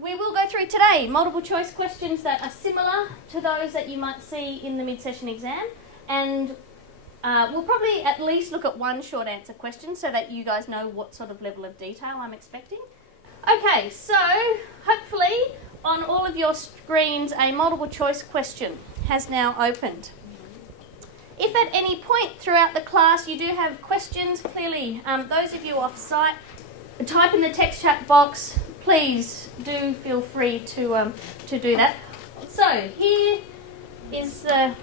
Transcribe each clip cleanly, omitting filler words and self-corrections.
we will go through today multiple choice questions that are similar to those that you might see in the mid-session exam, and we'll probably at least look at one short answer question so that you guys know what sort of level of detail I'm expecting. Okay, so hopefully on all of your screens a multiple choice question has now opened. If at any point throughout the class you do have questions, clearly those of you off site, type in the text chat box. Please do feel free to do that. So here is the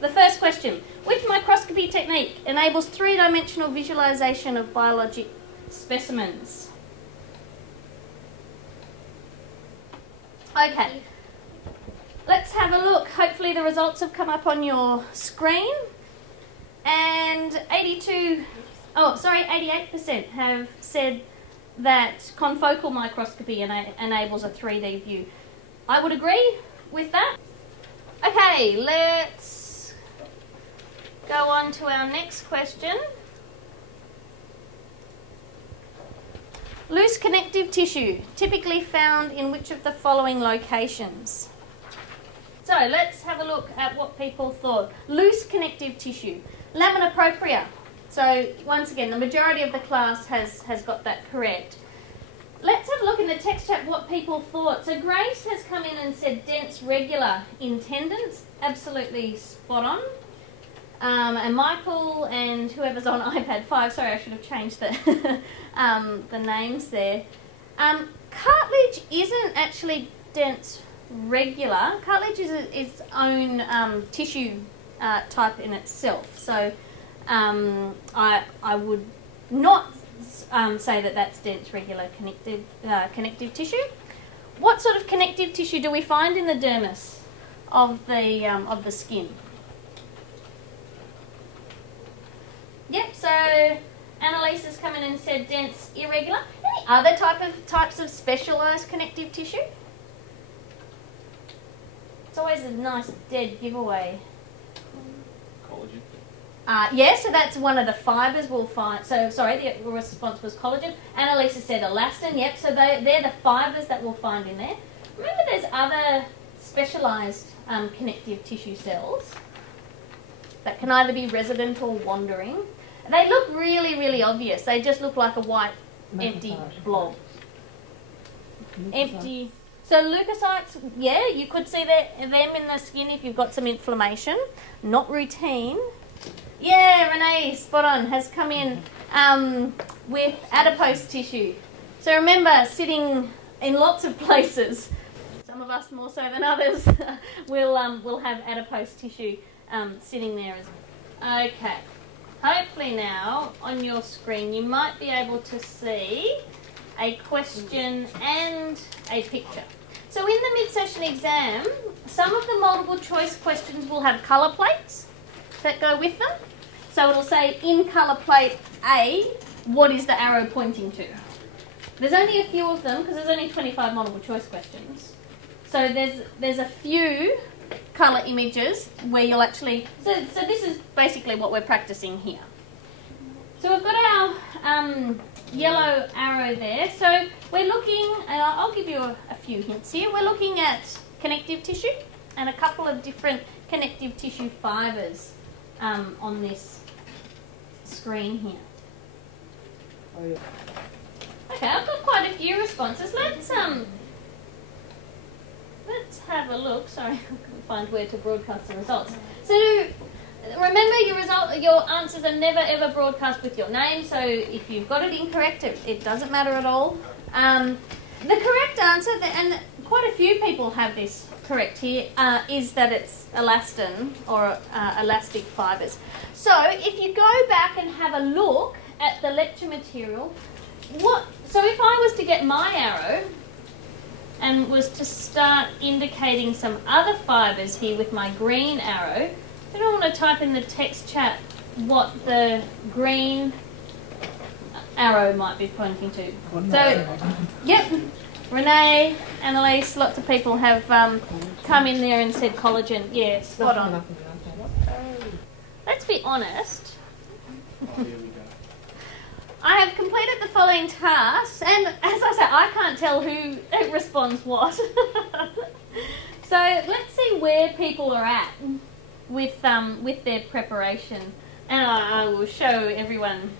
first question. Which microscopy technique enables three-dimensional visualization of biologic specimens? Okay, let's have a look. Hopefully the results have come up on your screen. And 88% have said that confocal microscopy enables a 3D view. I would agree with that. Okay, let's go on to our next question. Loose connective tissue, typically found in which of the following locations? So let's have a look at what people thought. Loose connective tissue, lamina propria. So once again, the majority of the class has got that correct. Let's have a look in the text chat what people thought. So Grace has come in and said dense regular in tendons, absolutely spot on. And Michael and whoever's on iPad 5, sorry I should have changed the names there. Cartilage isn't actually dense regular. Cartilage is its own tissue type in itself. So I would not say that that's dense regular connective tissue. What sort of connective tissue do we find in the dermis of the skin? Yep, so Annalise has come in and said dense irregular. Any other types of specialised connective tissue? It's always a nice dead giveaway. Collagen. Yeah, so that's one of the fibres we'll find. So, sorry, the response was collagen. Annalise said elastin, yep, so they're the fibres that we'll find in there. Remember there's other specialised connective tissue cells that can either be resident or wandering. They look really, really obvious. They just look like a white, empty blob. Empty. So leukocytes, yeah, you could see them in the skin if you've got some inflammation. Not routine. Yeah, Renee, spot on, has come in with adipose tissue. So remember, sitting in lots of places, some of us more so than others, will have adipose tissue sitting there as well. Okay. Hopefully now, on your screen, you might be able to see a question and a picture. So in the mid-session exam, some of the multiple choice questions will have colour plates that go with them. So it'll say, in colour plate A, what is the arrow pointing to? There's only a few of them, because there's only 25 multiple choice questions. So there's a few colour images where you'll actually... So this is basically what we're practicing here. So we've got our yellow arrow there. So we're looking, and I'll give you a few hints here. We're looking at connective tissue and a couple of different connective tissue fibres on this screen here. Oh, yeah. Okay, I've got quite a few responses. Let's have a look. Sorry, I couldn't find where to broadcast the results. So remember, your answers are never ever broadcast with your name. So if you've got it incorrect, it doesn't matter at all. The correct answer, and quite a few people have this correct here, is that it's elastin or elastic fibres. So if you go back and have a look at the lecture material, so if I was to get my arrow and was to start indicating some other fibres here with my green arrow, then I want to type in the text chat what the green arrow might be pointing to. So, yep, Renee, Annalise, lots of people have come in there and said collagen. Yeah, spot on. Let's be honest. I have completed the following tasks, and as I say, I can't tell who responds what. So let's see where people are at with their preparation, and I will show everyone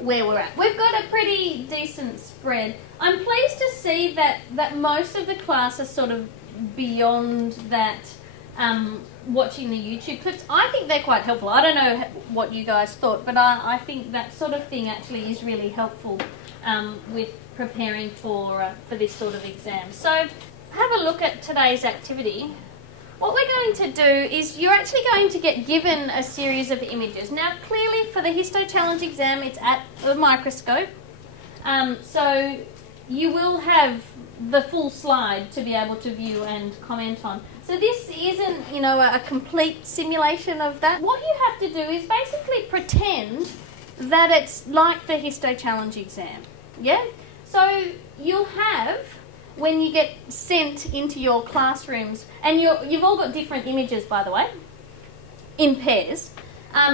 where we're at. We've got a pretty decent spread. I'm pleased to see that most of the class are sort of beyond that, watching the YouTube clips. I think they're quite helpful. I don't know what you guys thought, but I think that sort of thing actually is really helpful with preparing for this sort of exam. So have a look at today's activity. What we're going to do is you're actually going to get given a series of images. Now clearly for the Histo Challenge exam it's at a microscope, so you will have the full slide to be able to view and comment on. So this isn't, you know, a complete simulation of that. What you have to do is basically pretend that it's like the Histo Challenge exam. Yeah? So you'll have, when you get sent into your classrooms, and you've all got different images, by the way, in pairs.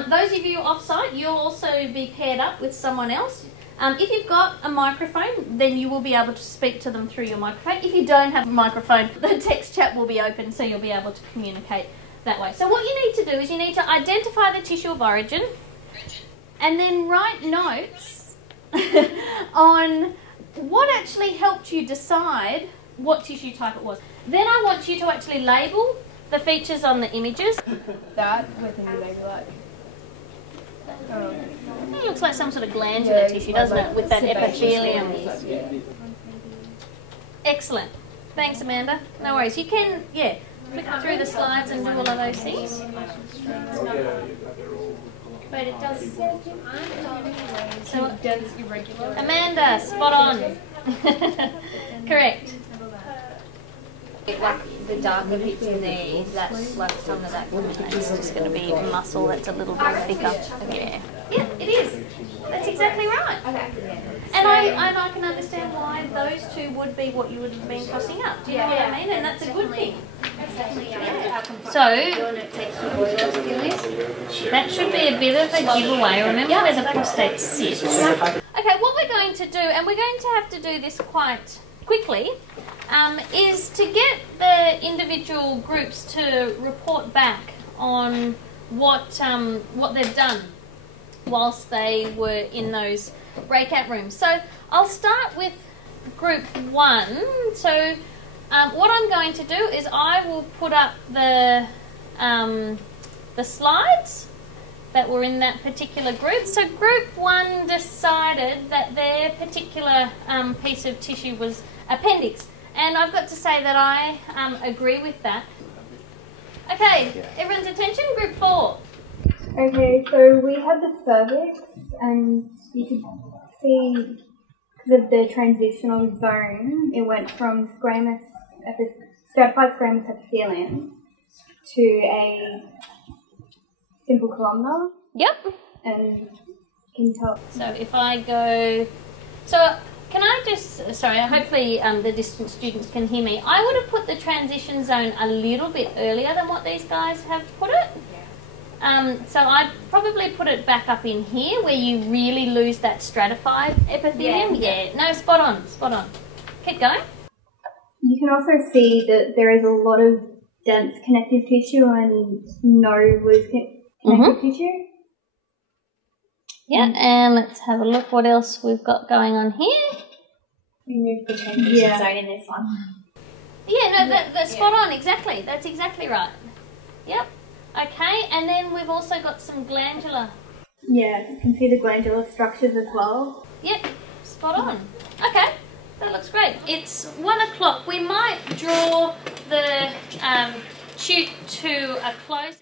Those of you off-site, you'll also be paired up with someone else. If you've got a microphone, then you will be able to speak to them through your microphone. If you don't have a microphone, the text chat will be open, so you'll be able to communicate that way. So what you need to do is you need to identify the tissue of origin and then write notes on what actually helped you decide what tissue type it was. Then I want you to actually label the features on the images. That with a maybe like. It looks like some sort of glandular tissue, doesn't it, with that epithelium. Excellent. Thanks, Amanda. No worries. You can, flick through the slides and do all of those things. But it does. So, Amanda, spot on. Correct. Like the darker bits in there, is that like some of that? It's just going to be muscle that's a little bit thicker. Yeah. Yeah, it is. That's exactly right. Okay. And I can understand why those two would be what you would have been tossing up. Do you know what I mean? And that's a good thing. So, that should be a bit of a giveaway. Remember where the prostate sits. Okay, what we're going to do, and we're going to have to do this quite quickly, is to get the individual groups to report back on what they've done whilst they were in those breakout rooms. So I'll start with group 1. So what I'm going to do is I will put up the slides that were in that particular group. So group 1 decided that their particular piece of tissue was appendix. And I've got to say that I agree with that. Okay, everyone's attention, group 4. Okay, so we have the cervix, and you can see the transitional zone. It went from squamous, stratified squamous epithelium to a simple columnar. Yep. And you can tell. So if I go, so can I just, sorry, hopefully the distant students can hear me. I would have put the transition zone a little bit earlier than what these guys have put it. So I'd probably put it back up in here where you really lose that stratified epithelium. Yeah. No, spot on, spot on. Keep going. You can also see that there is a lot of dense connective tissue and no loose connective tissue. Yeah, and let's have a look what else we've got going on here. We moved the transition zone in this one. Yeah, no, that's spot on, exactly. That's exactly right. Yep. Okay, and then we've also got some glandular. Yeah, you can see the glandular structures as well. Yep, spot on. Okay, that looks great. It's 1 o'clock. We might draw the shoot to a close.